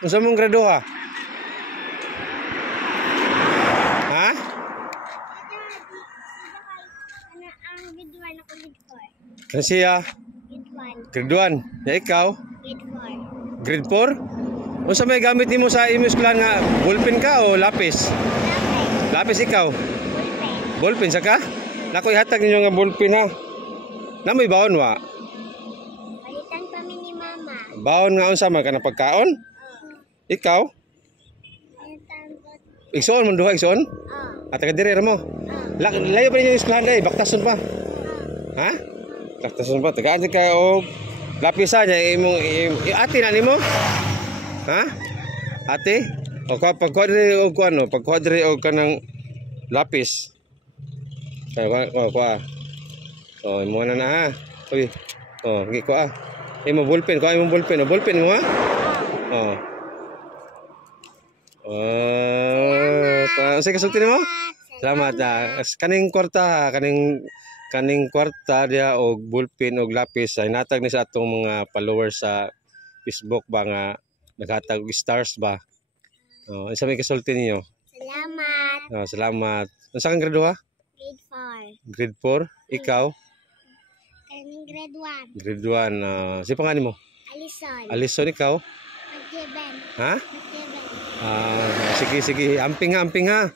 Unsa mong grado ka? Ha? Ang grade 1 ako grade 4. Ano siya? Grade 1. Grade 1. Ya ikaw? Grade 4. Grade 4? Unsa may gamit nimo sa imong eskwelahan nga ballpen ka o lapis? Lapis ikaw? Ballpen. Ballpen sa ka? Nako ihatag ninyo nga ballpen ha. Namoy baon wa? Palitan pa mi ni mama. Baon nga unsa man kana pagkaon? Ikaw? Palitan ko. Igsoon mo duha igsoon? At taga diri ra mo. Layo pa ninyo eskwelahan dai, baktason pa. Ha? Baktason pa tagaan ka og lapisa niya imong ate na nimo? Ha? Ate? O pagkuha diri og kuano, pagkuha diri og kanang lapis. Kaya kuha. Oh, imo na ha. Uy. Oh, gi kuha. Imo ballpen, kuha imo ballpen. Ballpen mo ha? Oh. Sige kasulti nimo? Salamat. Kaning kwarta, kaning kwarta dia og ballpen og lapis ay natag ni sa atong mga followers sa Facebook ba nga naghatag og stars ba. Oh, isa may kasulti ninyo. Salamat. Oh, salamat. Unsa kang grado ha? Grade 4. Grade 4. Ikaw? Kaning grade 1. Grade 1. Si pangalan mo? Alison. Alison ikaw? Magkiben. Ha? Magkiben. Sige, sige. Amping ha, amping ha.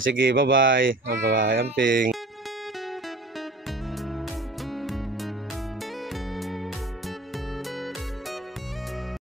Sige, bye-bye. Bye-bye, amping.